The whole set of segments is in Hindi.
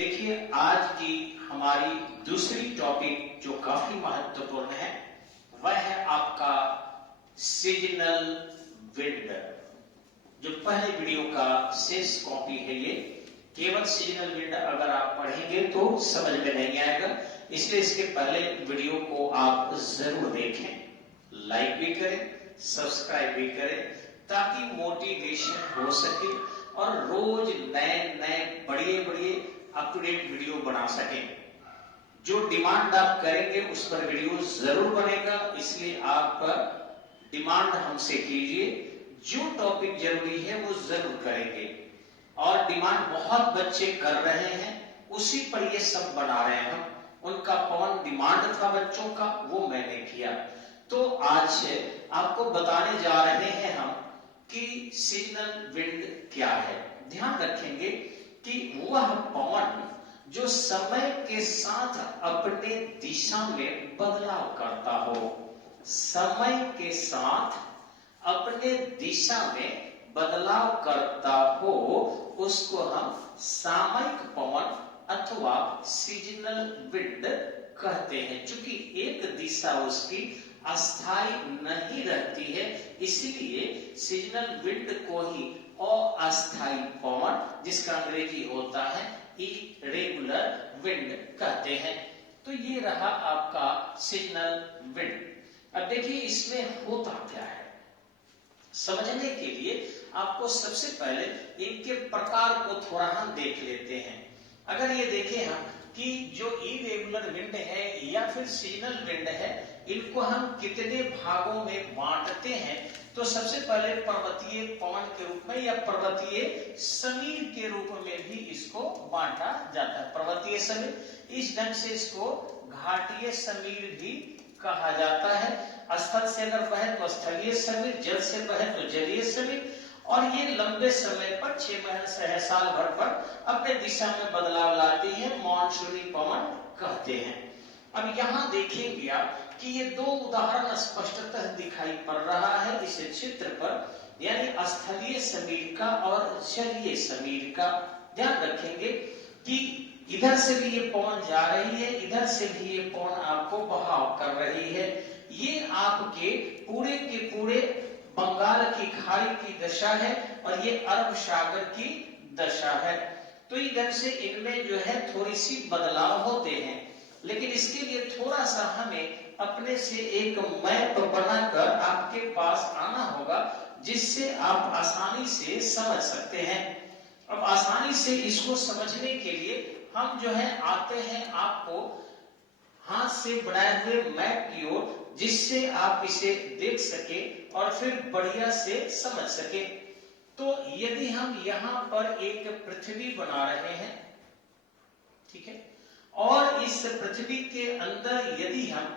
देखिए, आज की हमारी दूसरी टॉपिक जो काफी महत्वपूर्ण है वह है आपका सीजनल विंड। जो पहले वीडियो का शेष कॉपी है ये केवल सीजनल विंड अगर आप पढ़ेंगे तो समझ में नहीं आएगा, इसलिए इसके पहले वीडियो को आप जरूर देखें, लाइक भी करें, सब्सक्राइब भी करें ताकि मोटिवेशन हो सके और रोज नए नए बढ़िए अप टू डेट वीडियो बना सके। जो डिमांड आप करेंगे उस पर वीडियो जरूर बनेगा, इसलिए आप डिमांड हमसे कीजिए। जो टॉपिक जरूरी है वो जरूर करेंगे और डिमांड बहुत बच्चे कर रहे हैं, उसी पर ये सब बना रहे हैं हम। उनका पवन डिमांड था बच्चों का, वो मैंने किया। तो आज आपको बताने जा रहे हैं हम कि सीजनल विंड क्या है। ध्यान रखेंगे कि वह पवन जो समय के साथ अपने दिशा में बदलाव करता हो, समय के साथ अपने दिशा में बदलाव करता हो, उसको हम सामयिक पवन अथवा सीजनल विंड कहते हैं। क्योंकि एक दिशा उसकी अस्थायी नहीं रहती है, इसलिए सीजनल विंड को ही अस्थायी पवन, जिसका अंग्रेजी होता है इरेगुलर विंड कहते हैं। तो ये रहा आपका सीजनल विंड। अब देखिए इसमें होता क्या है, समझने के लिए आपको सबसे पहले इनके प्रकार को थोड़ा हम देख लेते हैं। अगर ये देखें हम कि जो इरेगुलर विंड है या फिर सीजनल विंड है, इनको हम कितने भागों में बांटते हैं, तो सबसे पहले पर्वतीय पवन के रूप में या पर्वतीय समीर के रूप में भी इसको बांटा जाता है। पर्वतीय समीर, इस ढंग से इसको घाटीय समीर भी कहा जाता है। स्थल से अगर बहे तो स्थलीय समीर, जल से बहे तो जलीय समीर, और ये लंबे समय पर 6 महीने से साल भर पर अपने दिशा में बदलाव लाती है, मानसूनी पवन कहते हैं। अब यहाँ देखेंगे आप कि ये दो उदाहरण स्पष्टतः दिखाई पड़ रहा है इस चित्र पर, यानी स्थलीय समीर का और जलीय समीर का। ध्यान रखेंगे कि इधर से भी ये पवन जा रही है, इधर से भी ये पवन आपको बहाव कर रही है। ये आपके पूरे के पूरे बंगाल की खाड़ी की दशा है और ये अरब सागर की दशा है। तो इधर से इनमें जो है थोड़ी सी बदलाव होते हैं, लेकिन इसके लिए थोड़ा सा हमें अपने से एक मैप बनाकर आपके पास आना होगा, जिससे आप आसानी से समझ सकते हैं। अब आसानी से इसको समझने के लिए हम जो है आते हैं आपको हाथ से बनाए हुए मैप की ओर, जिससे आप इसे देख सके और फिर बढ़िया से समझ सके। तो यदि हम यहाँ पर एक पृथ्वी बना रहे हैं, ठीक है, और इस पृथ्वी के अंदर यदि हम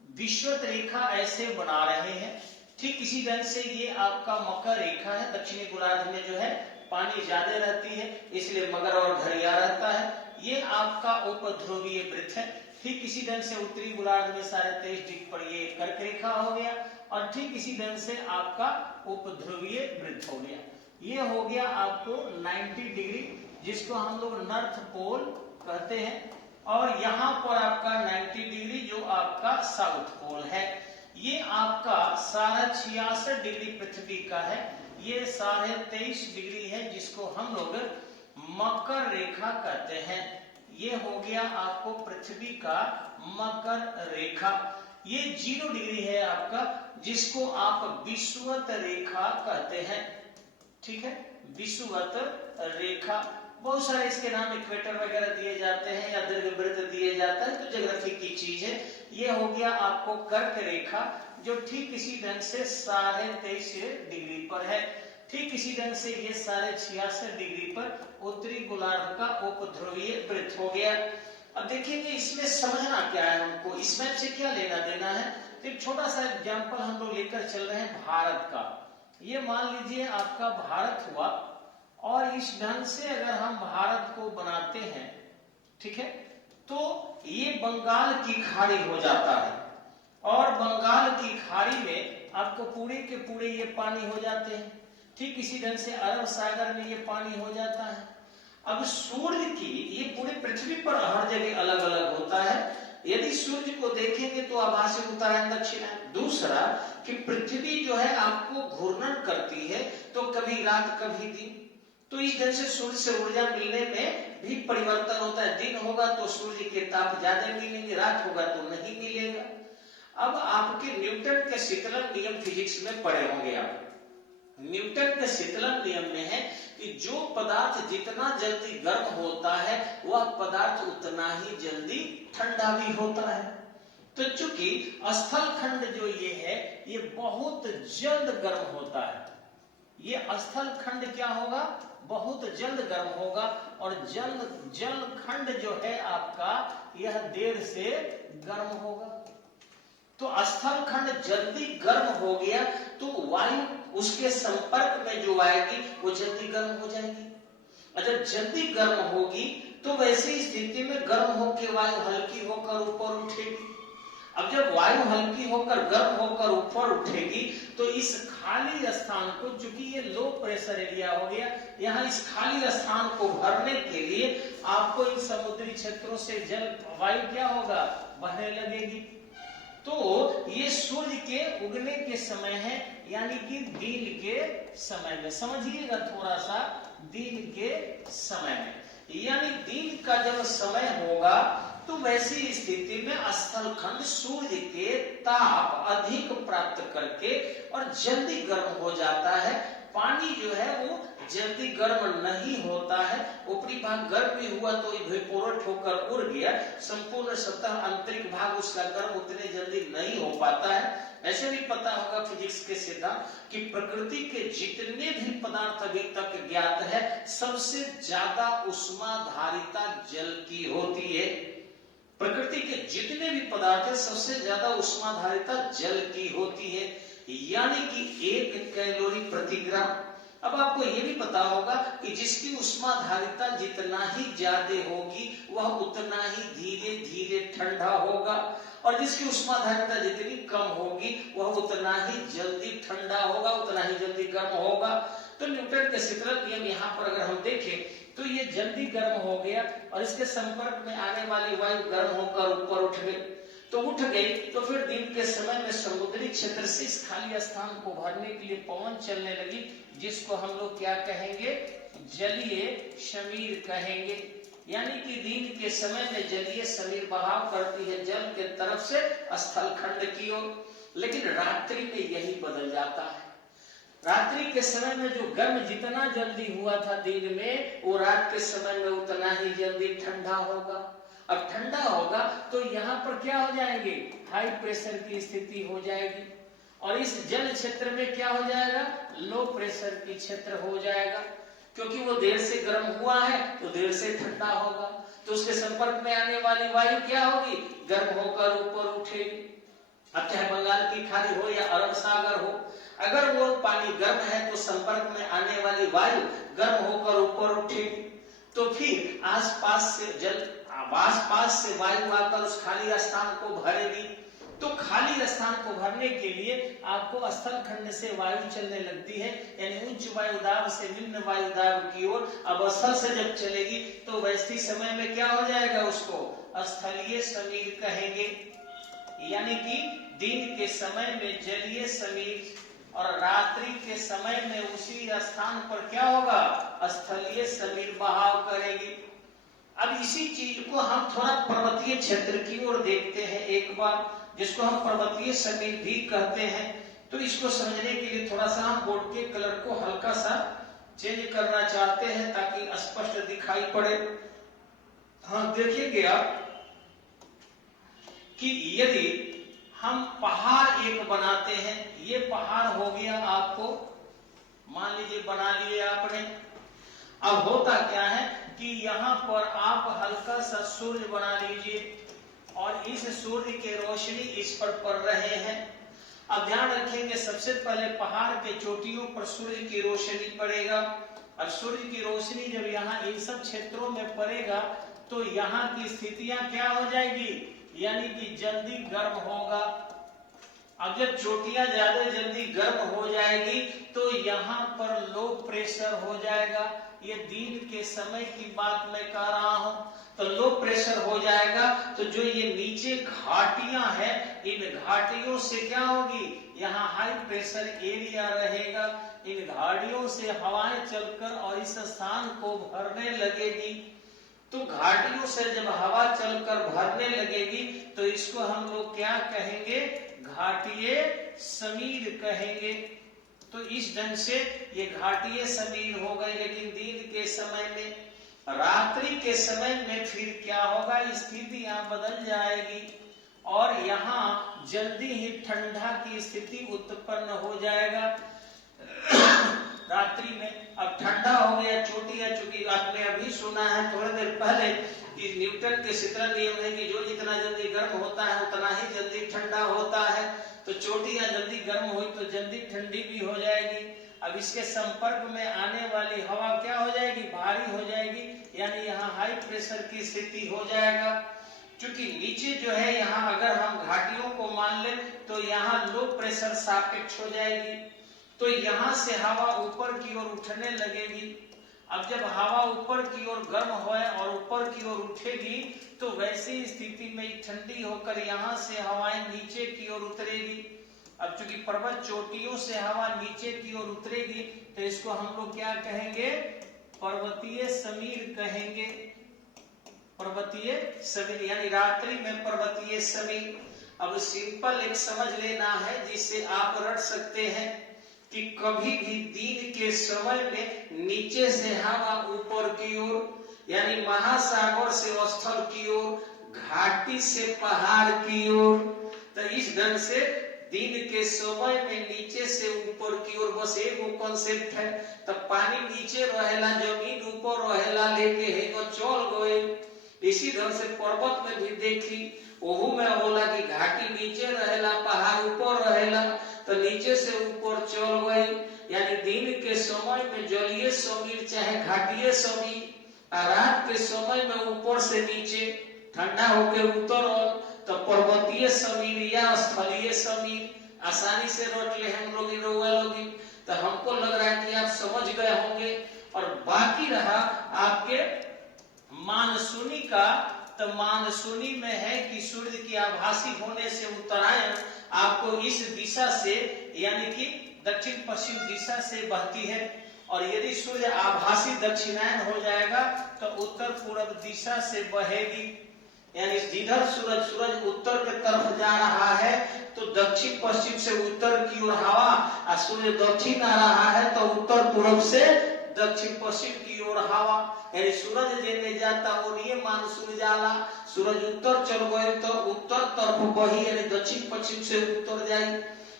विषुवत रेखा ऐसे बना रहे हैं, ठीक इसी ढंग से ये आपका मकर रेखा है। दक्षिणी गोलार्ध में जो है पानी ज्यादा रहती है, इसलिए मगर और घड़िया रहता है। ये आपका उपध्रुवीय वृत्त है। ठीक इसी ढंग से उत्तरी गोलार्ध में 23.5 डिग्री पर ये कर्क रेखा हो गया, और ठीक इसी ढंग से आपका उपध्रुवीय वृत्त हो गया। ये हो गया आपको 90 डिग्री, जिसको हम लोग नॉर्थ पोल कहते हैं, और यहाँ पर आपका 90 डिग्री जो आपका साउथ पोल है। ये आपका 66.5 डिग्री पृथ्वी का है, ये 23.5 डिग्री है, जिसको हम लोग मकर रेखा कहते हैं। ये हो गया आपको पृथ्वी का मकर रेखा। ये 0 डिग्री है आपका, जिसको आप विषुवत रेखा कहते हैं। ठीक है, विषुवत रेखा। बहुत सारे इसके नाम इक्वेटर वगैरह दिए जाते हैं या दीर्घवृत्त दिए जाता है, तो ज्योग्राफी की चीज है। ये हो गया आपको कर्क रेखा, जो ठीक इसी ढंग से 23.5 डिग्री पर है। ठीक इसी ढंग से ये 66.5 डिग्री पर उत्तरी गोलार्ध का उपध्रुवीय वृत्त हो गया। अब देखिए इसमें समझना क्या है हमको, इस मैप से क्या लेना देना है। तो एक छोटा सा एग्जाम्पल हम लोग लेकर चल रहे हैं भारत का। ये मान लीजिए आपका भारत हुआ, और इस ढंग से अगर हम भारत को बनाते हैं, ठीक है, तो ये बंगाल की खाड़ी हो जाता है, और बंगाल की खाड़ी में आपको पूरे के पूरे ये पानी हो जाते हैं। ठीक इसी ढंग से अरब सागर में ये पानी हो जाता है। अब सूर्य की ये पूरे पृथ्वी पर हर जगह अलग अलग होता है। यदि सूर्य को देखेंगे तो आभासी उत्तरायण दक्षिणायन। दूसरा कि पृथ्वी जो है आपको घूर्णन करती है, तो कभी रात कभी दिन, तो इस ढंग से सूर्य से ऊर्जा मिलने में भी परिवर्तन होता है। दिन होगा तो सूर्य के ताप ज्यादा मिलेंगे, रात होगा तो नहीं मिलेगा। अब आपके न्यूटन के शीतलन नियम फिजिक्स में पढ़े होंगे आप। न्यूटन के शीतलन नियम में है कि जो पदार्थ जितना जल्दी गर्म होता है वह पदार्थ उतना ही जल्दी ठंडा भी होता है। तो चूंकि स्थल खंड जो ये है ये बहुत जल्द गर्म होता है, ये स्थल खंड क्या होगा, बहुत जल्द गर्म होगा, और जल खंड जो है आपका यह देर से गर्म होगा। तो स्थल खंड जल्दी गर्म हो गया तो वायु उसके संपर्क में जो आएगी वो जल्दी गर्म हो जाएगी। और जब जल्दी गर्म होगी तो वैसी स्थिति में गर्म होकर वायु हल्की होकर ऊपर उठेगी। अब जब वायु हल्की होकर गर्म होकर ऊपर उठेगी तो इस खाली स्थान को, चूंकि ये लो प्रेशर एरिया हो गया, यहाँ इस खाली स्थान को भरने के लिए आपको इन समुद्री क्षेत्रों से जल वायु क्या होगा, बहने लगेगी। तो ये सूर्य के उगने के समय है, यानी कि दिन के समय में, समझिएगा थोड़ा सा, दिन के समय में, यानी दिन का जब समय होगा तो वैसी स्थिति में स्थल खंड सूर्य के ताप अधिक प्राप्त करके और जल्दी गर्म हो जाता है। पानी जो है वो जल्दी गर्म नहीं होता है, ऊपरी भाग गर्म भी हुआ तो इवेपोरेट होकर उड़ गया, संपूर्ण सतह आंतरिक भाग उसका गर्म उतने जल्दी नहीं हो पाता है। ऐसे भी पता होगा फिजिक्स के सिद्धांत कि प्रकृति के जितने भी पदार्थ अभी तक ज्ञात है सबसे ज्यादा उष्माधारिता जल की होती है। प्रकृति के जितने भी पदार्थ है सबसे ज्यादा उष्माधारिता जल की होती है, यानी कि 1 कैलोरी प्रति ग्राम। अब आपको यह भी पता होगा कि जिसकी उष्माधारिता जितना ही ज्यादा होगी वह उतना ही धीरे धीरे ठंडा होगा, और जिसकी उष्माधारिता जितनी कम होगी वह उतना ही जल्दी ठंडा होगा, उतना ही जल्दी गर्म होगा। तो न्यूटन के शीतलन नियम यहाँ पर अगर हम देखें तो ये जल्दी गर्म हो गया और इसके संपर्क में आने वाली वायु गर्म होकर ऊपर उठ गई। तो उठ गई तो फिर दिन के समय में समुद्री क्षेत्र से इस खाली स्थान को भरने के लिए पवन चलने लगी, जिसको हम लोग क्या कहेंगे, जलीय समीर कहेंगे। यानी कि दिन के समय में जलीय समीर बहाव करती है जल के तरफ से स्थल खंड की ओर, लेकिन रात्रि में यही बदल जाता है। रात्रि के समय में जो गर्म जितना जल्दी हुआ था दिन में, वो रात के समय में उतना ही जल्दी ठंडा होगा। अब ठंडा होगा तो यहाँ पर क्या हो जाएंगे, हाई प्रेशर की स्थिति हो जाएगी, और इस जल क्षेत्र में क्या हो जाएगा, लो प्रेशर की क्षेत्र हो जाएगा। क्योंकि वो देर से गर्म हुआ है तो देर से ठंडा होगा, तो उसके संपर्क में आने वाली वायु क्या होगी, गर्म होकर ऊपर उठेगी। अब चाहे बंगाल की खाड़ी हो या अरब सागर हो, अगर वो पानी गर्म है तो संपर्क में आने वाली वायु गर्म होकर ऊपर उठेगी। तो फिर आसपास से वायु आकर उस खाली स्थान को भरेगी। तो खाली स्थान को भरने के लिए आपको स्थल खंड से वायु चलने लगती है, यानी उच्च वायुदाब से निम्न वायुदाब की ओर। अब स्थल से जब चलेगी तो वैसे समय में क्या हो जाएगा, उसको स्थलीय समीर कहेंगे। यानी कि दिन के समय में जलीय समीर और रात्रि के समय में उसी स्थान पर क्या होगा, स्थलीय समीर बहाव करेगी। अब इसी चीज को हम थोड़ा पर्वतीय क्षेत्र की ओर देखते हैं एक बार, जिसको हम पर्वतीय समीर भी कहते हैं। तो इसको समझने के लिए थोड़ा सा हम बोर्ड के कलर को हल्का सा चेंज करना चाहते हैं ताकि स्पष्ट दिखाई पड़े। हाँ, देखिए आप कि यदि हम पहाड़ एक बनाते हैं, ये पहाड़ हो गया आपको, मान लीजिए बना लिए आपने। अब होता क्या है कि यहाँ पर आप हल्का सा सूर्य बना लीजिए और इस सूर्य के रोशनी इस पर पड़ रहे हैं। अब ध्यान रखेंगे सबसे पहले पहाड़ के चोटियों पर सूर्य की रोशनी पड़ेगा, और सूर्य की रोशनी जब यहाँ इन सब क्षेत्रों में पड़ेगा तो यहाँ की स्थितियां क्या हो जाएगी, यानी कि जल्दी गर्म होगा। अब जब चोटियां ज्यादा जल्दी गर्म हो जाएगी तो यहाँ पर लो प्रेशर हो जाएगा, ये दिन के समय की बात मैं कह रहा हूं। तो लो प्रेशर हो जाएगा तो जो ये नीचे घाटियां हैं, इन घाटियों से क्या होगी, यहाँ हाई प्रेशर एरिया रहेगा, इन घाटियों से हवाएं चलकर और इस स्थान को भरने लगेगी। तो घाटियों से जब हवा चलकर भरने लगेगी तो इसको हम लोग क्या कहेंगे, घाटीय समीर कहेंगे। तो इस ढंग से ये घाटीय समीर हो गए। लेकिन दिन के समय में, रात्रि के समय में फिर क्या होगा, स्थिति यहाँ बदल जाएगी और यहाँ जल्दी ही ठंडा की स्थिति उत्पन्न हो जाएगा रात्रि में। अब ठंडा हो गया, चोटियां, चूंकि आपने अभी सुना है थोड़ी देर पहले कि न्यूटन के शीतलन नियम है कि जो जितना जल्दी गर्म होता है उतना ही जल्दी ठंडा होता है। तो चोटियां जल्दी गर्म हुई तो जल्दी ठंडी भी हो जाएगी। अब इसके संपर्क में आने वाली हवा क्या हो जाएगी, भारी हो जाएगी, यानी यहाँ हाई प्रेशर की स्थिति हो जाएगा। क्योंकि नीचे जो है यहाँ अगर हम घाटियों को मान ले तो यहाँ लो प्रेशर सापेक्ष हो जाएगी। तो यहाँ से हवा ऊपर की ओर उठने लगेगी। अब जब हवा ऊपर की ओर गर्म होए और ऊपर की ओर उठेगी तो वैसी स्थिति में ठंडी होकर यहाँ से हवाएं नीचे की ओर उतरेगी। अब चूंकि पर्वत चोटियों से हवा नीचे की ओर उतरेगी तो इसको हम लोग क्या कहेंगे, पर्वतीय समीर कहेंगे। पर्वतीय समीर यानी रात्रि में पर्वतीय समीर। अब सिंपल एक समझ लेना है जिससे आप रट सकते हैं कि कभी भी दिन के समय में नीचे से हवा ऊपर की ओर, यानी महासागर से स्थल की ओर, घाटी से पहाड़ की ओर, तो इस ढंग से दिन के समय में नीचे से ऊपर की ओर बस एक कॉन्सेप्ट है। तो पानी नीचे रहेला, जमीन ऊपर रहेला, लेके है तो चल गए। इसी ढंग से पर्वत में भी देखी, ओहू में होला कि घाटी नीचे रहेला, पहाड़ ऊपर रहेला, तो नीचे से ऊपर चल गए। यानी दिन के समय में जलीय समीर चाहे घाटीय समीर, रात के समय में ऊपर से नीचे ठंडा होकर उतर तो पर्वतीय समीर या स्थलीय समीर। आसानी से रट ले हम लोग। तो हमको लग रहा है कि आप समझ गए होंगे। और बाकी रहा आपके मानसूनी का, तो मानसूनी में है कि सूर्य की आभासी होने से उत्तरायण आपको इस दिशा से यानी कि दक्षिण पश्चिम दिशा से बहती है। और यदि सूर्य आभासी दक्षिणायन हो जाएगा तो उत्तर पूर्व दिशा से बहेगी। यानी जिधर सूरज उत्तर की तरफ जा रहा है तो दक्षिण पश्चिम से उत्तर की ओर हवा, और सूर्य दक्षिण आ रहा है तो उत्तर पूर्व से दक्षिण पश्चिम की ओर हवा। यानी सूरज जेने जाता वो नहीं मानसून जाला। सूरज उत्तर चल गए तो उत्तर तरफ बही, यानी दक्षिण पश्चिम से उत्तर जाई,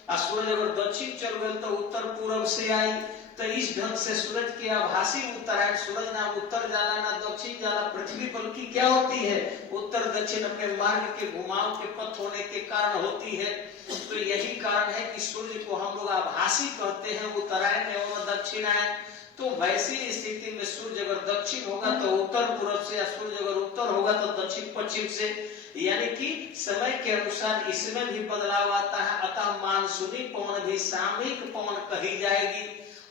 और सूरज अगर दक्षिण चल गए तो उत्तर पूर्व से आई। तो इस ढंग से सूरज के आभासी उत्तरायण, सूरज ना उत्तर जाला ना दक्षिण जाला, पृथ्वी बल्कि क्या होती है, उत्तर दक्षिण अपने मार्ग के घुमाव के पथ होने के कारण होती है। तो यही कारण है कि सूर्य को हम लोग आभासी कहते हैं, उत्तरायण एवं दक्षिणायन। तो वैसी स्थिति में सूर्य अगर दक्षिण होगा तो उत्तर पूर्व से, या सूर्य अगर उत्तर होगा तो दक्षिण पश्चिम से। यानी कि समय के अनुसार इसमें भी बदलाव आता है। अतः मानसूनी पवन भी सामयिक पवन कही जाएगी।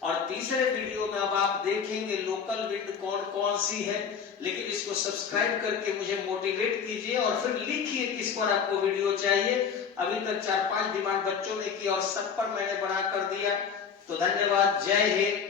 और तीसरे वीडियो में अब आप देखेंगे लोकल विंड कौन कौन सी है। लेकिन इसको सब्सक्राइब करके मुझे मोटिवेट कीजिए और फिर लिखिए किस पर आपको वीडियो चाहिए। अभी तक 4-5 डिमांड बच्चों ने की और सब पर मैंने बना कर दिया। तो धन्यवाद। जय हिंद।